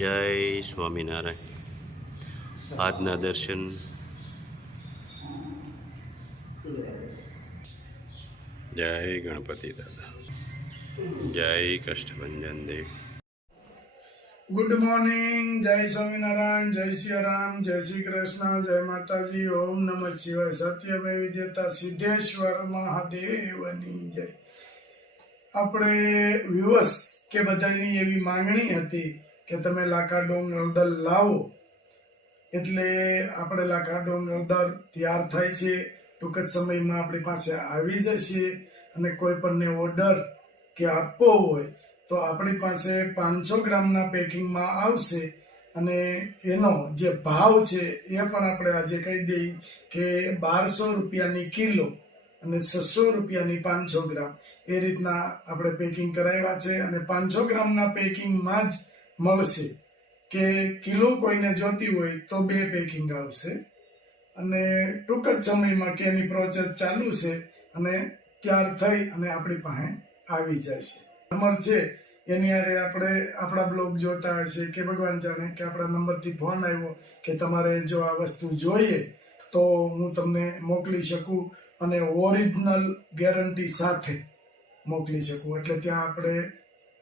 જય સ્વામિનારાયણ. આજના દર્શન જય ગણપતિ દાદા, જય કષ્ટભંજન દેવ. ગુડ મોર્નિંગ, જય સ્વામિનારાયણ, જય શ્રી રામ, જય શ્રી કૃષ્ણ, જય માતાજી, ઓમ નમઃ શિવાય. સત્યમેવ વિદ્યતા સિદ્ધેશ્વર મહાદેવની જય. આપણે વ્યુઅર્સ કે બધાની એવી માંગણી હતી કે તમે લાકાડોંગ હળદર લાવો, એટલે આપણે લાકાડોંગ હળદર તૈયાર થાય છે, ટૂંક જ સમયમાં આપણી પાસે આવી જશે. અને કોઈ પણને ઓર્ડર કે આપવો હોય તો આપણી પાસે 500 ગ્રામના પેકિંગમાં આવશે. અને એનો જે ભાવ છે એ પણ આપણે આજે કહી દઈએ કે 1200 રૂપિયાની કિલો અને 600 રૂપિયાની 500 ગ્રામ, એ રીતના આપણે પેકિંગ કરાવ્યા છે. અને 500 ગ્રામના પેકિંગમાં જ મળશે કે કિલો કોઈને જોતી હોય તો 2 પેકિંગ આવશે. અને ટૂંક જ સમયમાં કે એની પ્રોસેસ ચાલુ છે અને તૈયાર થઈ અને આપણી પાસે આવી જશે. નંબર છે એની હારે આપણે આપણા બ્લોગ જોતા હશે કે ભગવાન જાણે કે આપણા નંબરથી ફોન આવ્યો કે તમારે જો આ વસ્તુ જોઈએ તો હું તમને મોકલી શકું અને ઓરિજિનલ ગેરંટી સાથે મોકલી શકું. એટલે ત્યાં આપણે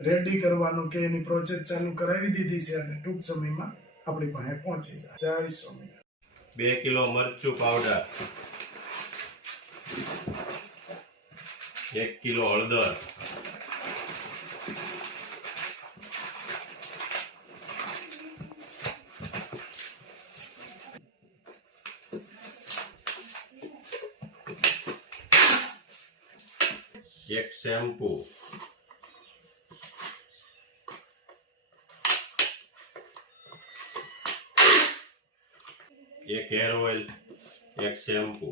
રેડી કરવાનું કે એની પ્રોસેસ ચાલુ કરાવી દીધી છે અને ટૂંક સમયમાં આપણી પાસે પહોંચી જાય. જય સ્વામિનારાયણ. 2 કિલો મરચું પાવડર, 1 કિલો હળદર, 1 shampoo, 1 hair oil, 1 shampoo,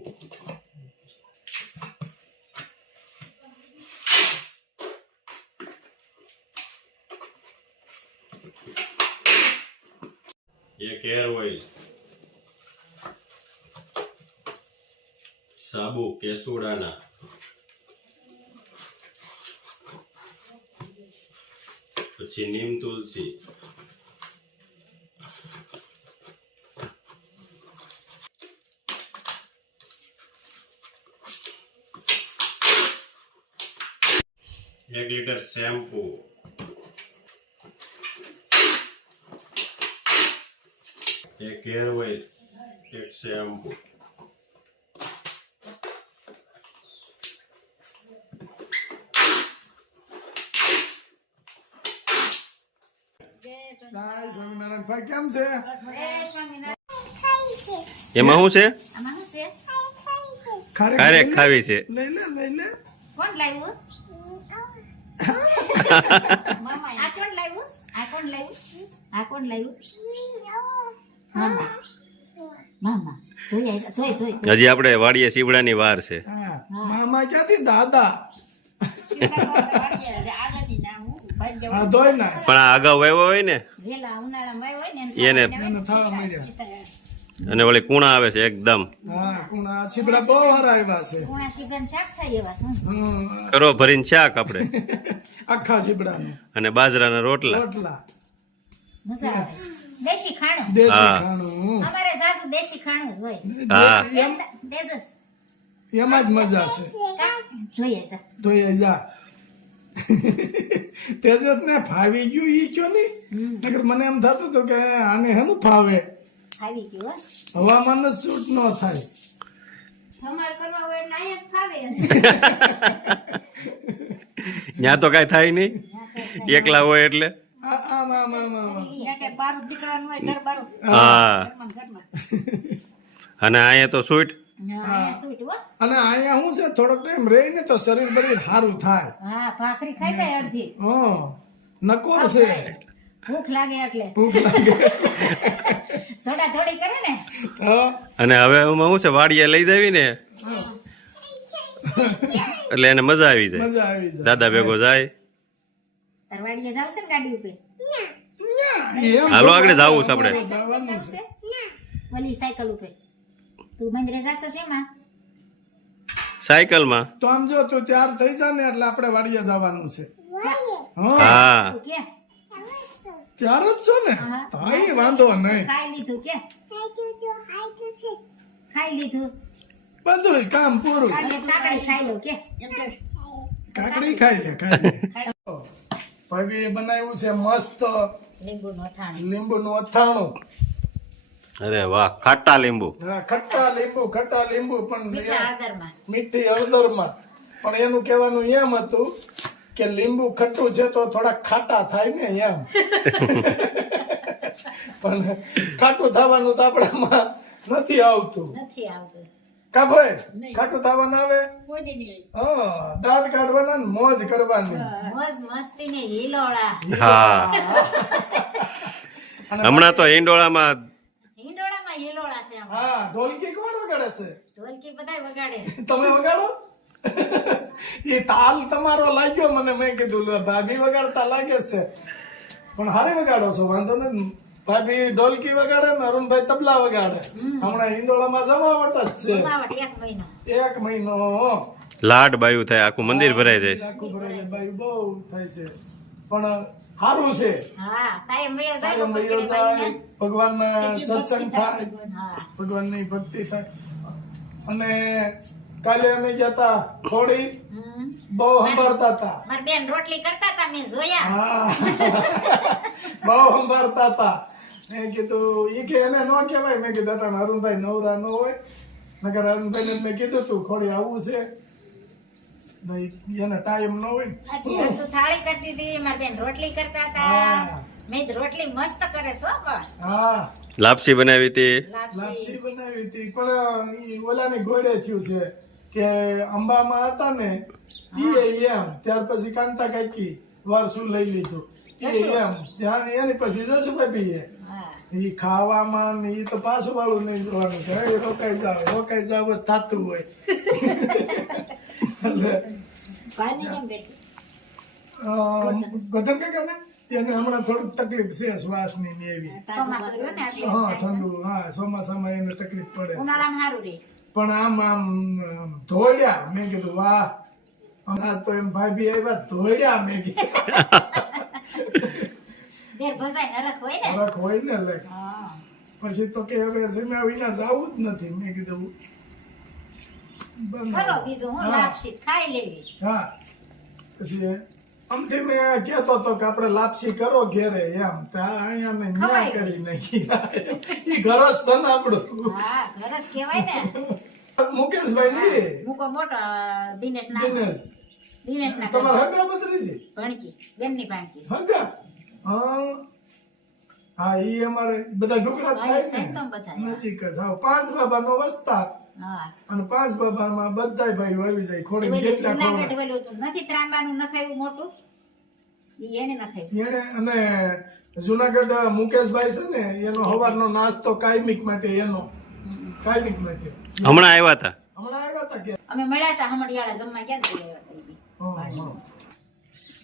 1 hair oil, સાબુ કેસુડાના, પછી નીમ તુલસી, એક litre shampoo, 1 hair oil, 1 shampoo, જય સ્વામિનારાયણ. ભાઈ કેમ છે? એમાં શું છે? ખારેક ખારેક ખાવી છે. લઈ લે લઈ લે. કોણ લાવ્યું? આ કોણ લાવ્યું? આ કોણ લાવ્યું? આ કોણ લાવ્યું? મામા. મામા. ધોઈ આય, ધોઈ. હજી આપણે વાડીએ સીવડાની વાર છે. હા, મામા ક્યાંથી? દાદા. હા, ધોઈ નાખ. પણ આ અગાઉ આવ્યો હોય ને વેલા ઉનાળામાં આવ્યો હોય ને એને એને થવા મળ્યા. અને વળી કુણા આવે છે એકદમ. હા, કુણા સીબડા બહુ હરા આવ્યા છે. કુણા સીબડાનું શાક થાય એવા શું? હમ, કરો ભરીને શાક આપણે આખા સીબડાનું અને બાજરાના રોટલા. રોટલા, મજા આવે. દેશી ખાણું. દેશી હા. ખાણું. અમારે જાજુ દેશી ખાણું જ હોય. હા. તેજસ એમાં જ મજા છે. જોઈએ છે. ધોઈ જા. તેજસ ને ફાવી ગયું ઈ કયો નહીં, નકર મને એમ થતું હતું કે આને હેનું ફાવે, આવી ગયું હો. હવામાન જ સૂટ ન થાય. અમાર કરવા હોય એટલે અહીંયા જ ફાવે. ત્યાં તો કાંઈ થાય નહીં, એકલા હોય એટલે. આમ આમ આમ આમ. ત્યાં કે બારું દીકરાનું હોય ઘર બારું. હા, ઘરમાં. અને અહીંયા તો સ્વીટ. અહીંયા sweet હો. અને અહીંયા શું છે, થોડોક ટાઈમ રહી ને તો શરીર બરીર સારું થાય. હા, ભાખરી ખાઈ જાય અડધી. હં, નકોર છે. ભૂખ લાગે એટલે ભૂખ લાગે. થોડા થોડી કરે ને. હા, અને હવે એમાં શું છે, વાડીએ લઈ જાવી ને એટલે એને મજા આવી જાય. મજા આવી જાય. દાદા ભેગો જાય. તરવાડીએ જાવ છે ને ગાડી ઉપર? એમ હાલો આગળ જાવું છે આપણે. જવાનું છે. ઓલી સાયકલ ઉપર. તું મંદિરે જાશો શેમાં? સાયકલમાં. તો આમ જો તું તૈયાર થઈ જા ને એટલે આપણે વાડીએ જવાનું છે. હા, હા, તું ક્યાં? ત્યાર જ છો ને હા એ વાંધો નહીં ખાઈ લીધું કે ખાઈ લીધું બધું કામ પૂરું કાલે કાકડી ખાઈ લો કે કાકડી ખાઈ લે ખાઈ ભાભીએ બનાવ્યું છે મસ્ત લીંબુનું અથાણું લીંબુનું અથાણું અરે વાહ ખાટા લીંબુ હા, ખટ્ટા લીંબુ પણ મીઠા હળદરમાં મીઠી હળદરમાં પણ એનું કહેવાનું એમ હતું કે લીંબુ ખટ્ટું છે તો થોડા ખાટા થાય ને એમ પણ ખાટું થવાનું તો આપણામાં નથી આવતું નથી આવતું કા ભાઈ ખાટું થવાનું આવે હા દાંત કાઢવાના ને મોજ કરવાની મોજ મસ્તી ને હિલોળા હા હમણાં તો ઈંડોળામાં હિંડોળામાં હિલોળા છે આમ. હા ઢોલકી કોણ વગાડે છે ઢોલકી બધાય વગાડે તમે વગાડો એ તાલ તમારો લાગ્યો મને મેં કીધું લે, ભાભી વગાડતા લાગે છે પણ હારે વગાડો છો વાંધો નથી ભાભી ઢોલકી વગાડે ને અરુણભાઈ તબલા વગાડે હમણાં હિંડોળામાં જમાવટ જ છે જમાવટ 1 મહિનો 1 મહિનો લાડ બાયું થાય આખું મંદિર ભરાઈ જાય આખું ભરાય જાય. ભાઈ બહુ થાય છે પણ સારું છે હા ટાઈમ વયો જાય ટાઈમ બપોર વયો કરી જાય, ભાઈને. ભગવાનના સત્સંગ થાય હા ભગવાનની ભક્તિ થાય અને કાલે અમે ગયા તા થોડી હમ. બહુ સંભાળતા હતા મારી બેન રોટલી કરતા હતા મેં જોયા હા બહુ સંભાળતા હતા મેં કીધું ઈ કે એને ન કહેવાય મેં કીધું અટાણે અરુણભાઈ નવરા ન હોય નકર અરુણભાઈને મેં કીધું તું ખોડી આવું છે તો એને ટાઈમ ન હોય ને. આ સસુ થાળી કરતી હતી મારી બેન રોટલી કરતા હતા હા. મેં કીધું રોટલી મસ્ત કરે છો પણ હા લાપસી બનાવી હતી લાપસી લાપસી બનાવી હતી પણ ઈ ઓલાની ઘોડે થયું છે કે અંબામાં હતા ને ઈ એમ ત્યાર પછી કાંતા કાકી વારસું લઈ લીધું ઈ એમ ત્યાં એની પછી જસુભાઈ હા ઈ ખાવામાં ને ઈ તો પાછું વાળું નહીં જોવાનું કે "એ રોકાઈ જાવ જ થતું હોય એટલે ભાઈને કેમ બેઠી ગધમ કે ને એને હમણાં થોડીક તકલીફ છે શ્વાસની ને એવી ચોમાસું રહ્યું ને એટલે હા ઠંડુ હા ચોમાસામાં એને તકલીફ પડે છે. ઉનાળામાં સારું રહે પણ આમ ધોડ્યા મેં કીધું વાહ હમણાં તો એમ ભાભી આવ્યા ધોડ્યા મેં કીધું ઘેર ભજાય નરક હોય ને ફરક હોય ને લે હા પછી તો કે હવે જમ્યા વિના જાવું જ નથી મેં કીધું બનાવો. ખરો બીજું હું હા. લાપસી ખાઈ લેવી હા પછી આમથી મેં કહેતો હતો કે આપણે લાપસી કરો ઘેરે એમ તો અહીંયા મેં ન્યા ખવાય કરી નાખી ઈ ઘર જ છે ને આપણું હા ઘરસ કહેવાય ને મુકેશભાઈ ની મૂકો મોટો દિનેશ ના દિનેશ દિનેશ ના તમારા હગા બદરી ભણકી બેનની ભાણકી છે હગા હા હા ઈ અમારે બધા ઢોકળા જ થાય એકદમ બધા. ને નજીક જ હા 5 બાબાનો વસ્તાર હા અને 5 બાબામાં બધાય ભાઈઓ આવી જાય ખોડી ઓલું જેટલા જુનાગઢ ખોવાય ઓલું તો નથી ત્રાંબાનું નખાયું મોટું ઈ એને નખાયું એને અને જુનાગઢ મુકેશભાઈ છે ને એનો સવારનો નાસ્તો કાયમિક માટે એનો કાયમિક માટે હમણાં આવ્યા હતા હમણાં આવ્યા હતા કે અમે મળ્યા હતા હમડિયાળા જમવા ગયા ને ત્યારે હા, હા.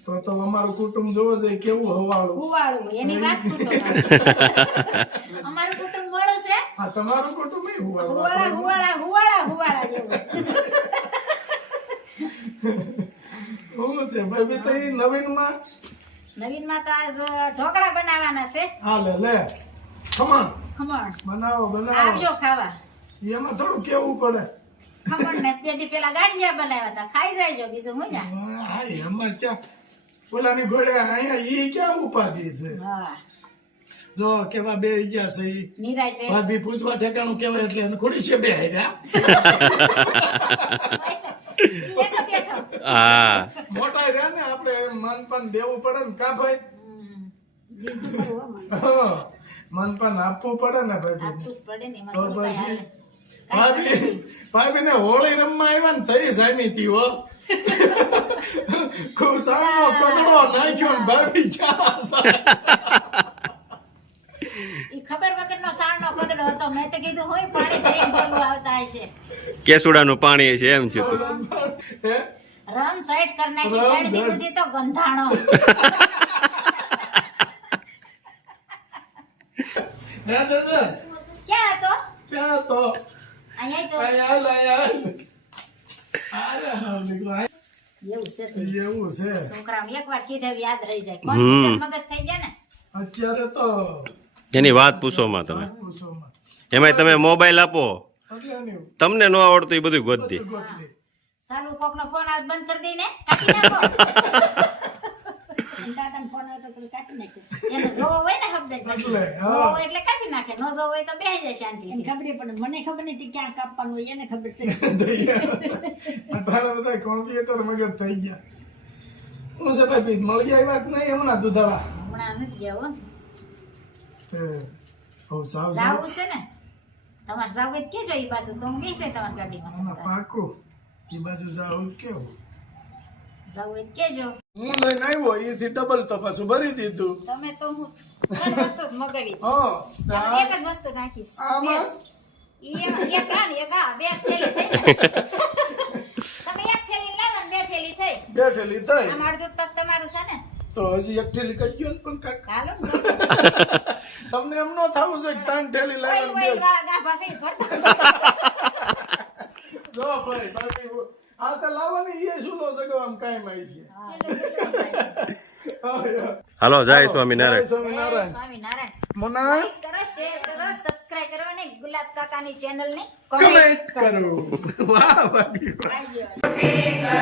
તો અમારું કુટુંબ જોવો છે કેવું હવાળું હુવાળું એની વાત પૂછો અમારું કુટુંબ મોડું છે હા તમારું કુટુંબ ય હવાળું હુવાળા હુવાળા હુવાળા હુવાળા જેવું શું છે ભાઈ તો ઈ નવીનમાં નવીનમાં તો આજ ઢોકળા બનાવવાના છે હાલે લે ખમણ ખમણ બનાવો આવજો ખાવા એમાં થોડું કેવું પડે ખમણ ને બે દી પેલા ગાંઠિયા બનાવ્યા હતા ખાઈ જાયજો બીજું હું જા હા એમાં ક્યાં ઓલાની ઘોડે અહીંયા ઈ ક્યાં ઉપાધિ છે હા જો કેવા બે ગયા છે ઈ નિરાયતે ભાભી પૂછવા ઠેકાણું કેવાય એટલે એને ખોડી છે બે હાર્યા બેઠો બેઠો હા મોટા રહ્યા ને આપણે એમ માનપાન દેવું પડે ને કા ભાઈ માનપાન આપવું પડે ને ભાઈ આપવું જ પડે ને એમાં તો થોડું કાંઈ પછી હાલે. ભાભી ને હોળી રમવા આવ્યા ને થઈ જામી તી હો ખૂબ સામનો કદડો નાખ્યો ને ભાભી ચા ઈ ખબર વગરનો સાણનો કદડો હતો મેં તો કીધું હોય પાણી ભરીને ભરલું આવતા હશે કેસુડાનું પાણી છે એમ છે તું હે રમ સાઈડ કર નાખી રમ ગાડી સાઈડ. દીધી તો ગંધાણો ના દાદા ક્યાં હતો ક્યાં તો અહીંયા તો આયા નીકળો એવું છે તો. એવું છે છોકરાઓને એકવાર કીધે યાદ રહી જાય કોમ્પ્યુટર મગજ થઈ જાય ને અત્યારે તો એની વાત પૂછોમાં તમે પૂછોમાં એમાંય તમે મોબાઈલ આપો એટલે એની તમને ન આવડતું એ બધું ગોતી દે. ગોતલી. સાલુ કોકનો ફોન આજ બંધ કરી દઈને કાપી નાખો દાદાનો ફોન આવે તો તમે કાપી નાખીશ એને જોવો હોય ને શબ્દ એટલે, જોવો હા. હોય એટલે કાપી નાખે ન જોવો હોય તો બેસી જાય શાંતિ એને ખબર પડે મને ખબર નથી ક્યાં કાપવાનું હોય એને ખબર છે અત્યારે બધા કોમ્પ્યુટર મગજ થઈ ગયા. હું છે ભાઈ મળી આવ્યા કે નહીં હમણાં દુધાળા હમણાં નથી ગયા હો તે બહુ સાવ જાવું છે ને તમારે જાવું હોય તો કેજો એ બાજુ તો હું બેસે તમારી ગાડીમાં આના પાકું એ બાજુ જાવ કેવું જાવું હોય તો કેજો હું લઈને આવ્યો એથી ડબલ તો પાછું ભરી દીધું. તમે તો હું ત્રણ વસ્તુ જ મગાવી હા તમે એક જ વસ્તુ નાખીશ આમાં? બેસ. ઈ એમાં એક આ ને એક આ બે થેલી થઈ ને તમે એક થેલી લાવો ને બે થેલી થઈ બેઠેલી થઈ આમ અડધું પાસ તમારું છે ને તો હજી એક થેલી કઈ ગયો ને પણ કાંઈક હાલો ને તમને એમ ન થવું છે કે ત્રણ થેલી ઓઇલ લાવીને ઓઇલ બે વાળા ગાભા છે ઈ ભરતા જો ભાઈ બાકી આ તો લાવવાની એ શું લો સગો આમ કાયમ આવી છે. હા, યાર. હાલો જય જય સ્વામિનારાયણ. સ્વામિનારાયણ. સ્વામિનારાયણ મોના લાઈક કરો શેર કરો સબસ્ક્રાઇબ કરો અને ગુલાબ કાકાની ચેનલ ને કમેન્ટ કરો. વાહ ભાભી વાહ.